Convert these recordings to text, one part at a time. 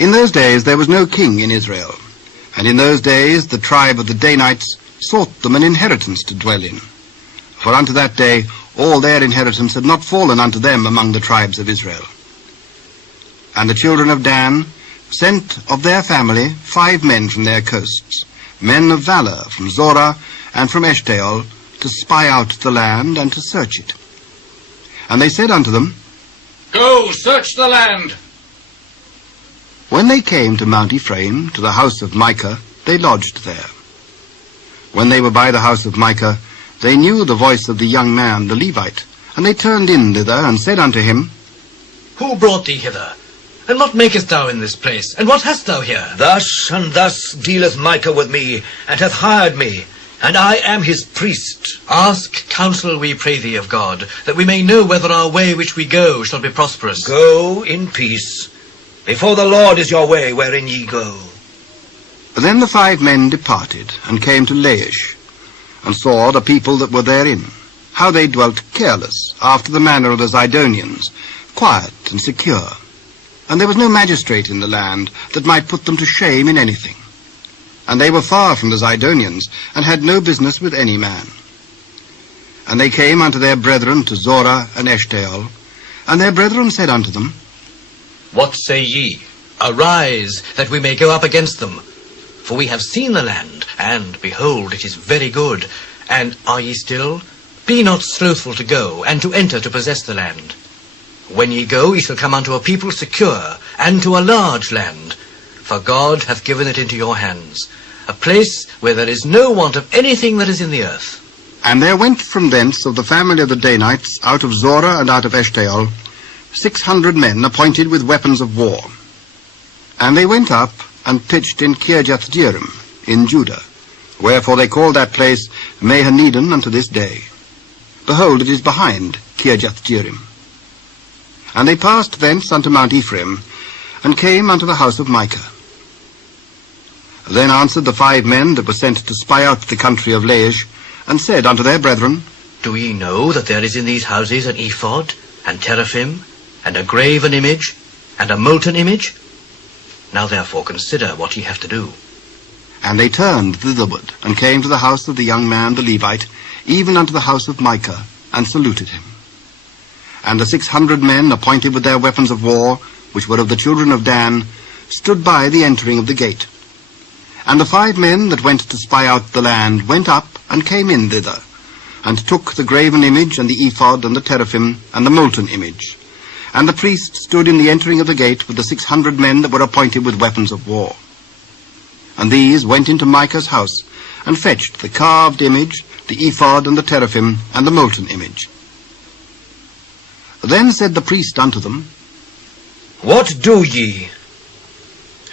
In those days there was no king in Israel, and in those days the tribe of the Danites sought them an inheritance to dwell in. For unto that day all their inheritance had not fallen unto them among the tribes of Israel. And the children of Dan sent of their family 5 men from their coasts, men of valour from Zorah and from Eshtaol, to spy out the land and to search it. And they said unto them, Go, search the land. When they came to Mount Ephraim, to the house of Micah, they lodged there. When they were by the house of Micah, they knew the voice of the young man, the Levite, and they turned in thither, and said unto him, Who brought thee hither? And what makest thou in this place? And what hast thou here? Thus and thus dealeth Micah with me, and hath hired me, and I am his priest. Ask counsel, we pray thee, of God, that we may know whether our way which we go shall be prosperous. Go in peace. Before the Lord is your way wherein ye go. Then the 5 men departed, and came to Laish, and saw the people that were therein, how they dwelt careless, after the manner of the Zidonians, quiet and secure. And there was no magistrate in the land that might put them to shame in anything. And they were far from the Zidonians, and had no business with any man. And they came unto their brethren to Zorah and Eshtaol, and their brethren said unto them, What say ye? Arise, that we may go up against them. For we have seen the land, and, behold, it is very good. And are ye still? Be not slothful to go, and to enter to possess the land. When ye go, ye shall come unto a people secure, and to a large land. For God hath given it into your hands, a place where there is no want of anything that is in the earth. And there went from thence of the family of the Danites, out of Zorah and out of Eshtaol, 600 men appointed with weapons of war. And they went up and pitched in Kirjath-jearim in Judah, wherefore they call that place Mahanedon unto this day. Behold, it is behind Kirjath-jearim. And they passed thence unto Mount Ephraim, and came unto the house of Micah. Then answered the 5 men that were sent to spy out the country of Laish, and said unto their brethren, Do ye know that there is in these houses an ephod, and teraphim, and a graven image, and a molten image? Now therefore consider what ye have to do. And they turned thitherward, and came to the house of the young man the Levite, even unto the house of Micah, and saluted him. And the 600 men appointed with their weapons of war, which were of the children of Dan, stood by the entering of the gate. And the 5 men that went to spy out the land went up, and came in thither, and took the graven image, and the ephod, and the teraphim, and the molten image. And the priest stood in the entering of the gate with the 600 men that were appointed with weapons of war. And these went into Micah's house, and fetched the carved image, the ephod, and the teraphim, and the molten image. Then said the priest unto them, What do ye?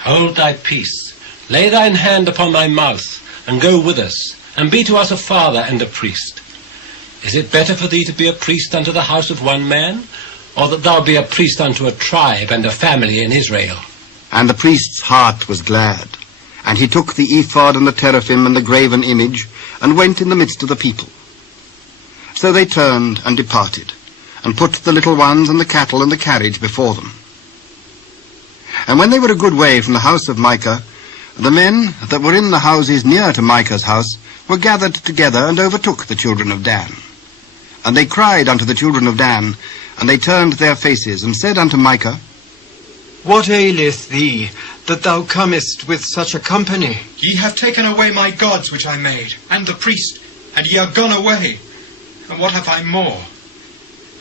Hold thy peace, lay thine hand upon thy mouth, and go with us, and be to us a father and a priest. Is it better for thee to be a priest unto the house of one man, or that thou be a priest unto a tribe and a family in Israel? And the priest's heart was glad, and he took the ephod and the teraphim and the graven image, and went in the midst of the people. So they turned and departed, and put the little ones and the cattle and the carriage before them. And when they were a good way from the house of Micah, the men that were in the houses near to Micah's house were gathered together, and overtook the children of Dan. And they cried unto the children of Dan, and they turned their faces, and said unto Micah, What aileth thee, that thou comest with such a company? Ye have taken away my gods which I made, and the priest, and ye are gone away. And what have I more?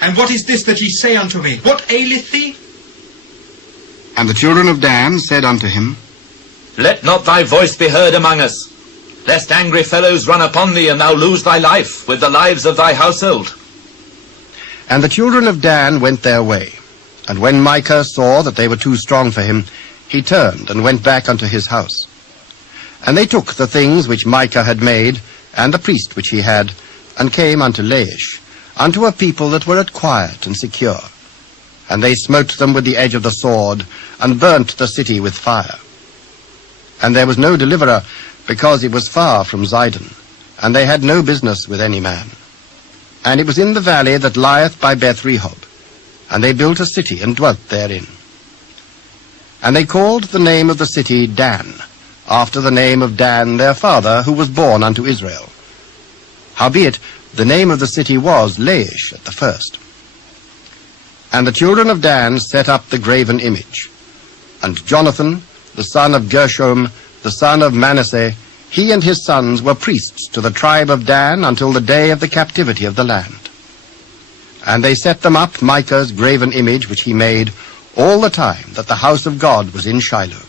And what is this that ye say unto me? What aileth thee? And the children of Dan said unto him, Let not thy voice be heard among us, lest angry fellows run upon thee, and thou lose thy life with the lives of thy household. And the children of Dan went their way. And when Micah saw that they were too strong for him, he turned and went back unto his house. And they took the things which Micah had made, and the priest which he had, and came unto Laish, unto a people that were at quiet and secure. And they smote them with the edge of the sword, and burnt the city with fire. And there was no deliverer, because it was far from Zidon, and they had no business with any man. And it was in the valley that lieth by Beth-rehob, and they built a city and dwelt therein. And they called the name of the city Dan, after the name of Dan their father, who was born unto Israel. Howbeit, the name of the city was Laish at the first. And the children of Dan set up the graven image. And Jonathan, the son of Gershom, the son of Manasseh, he and his sons were priests to the tribe of Dan until the day of the captivity of the land. And they set them up Micah's graven image which he made all the time that the house of God was in Shiloh.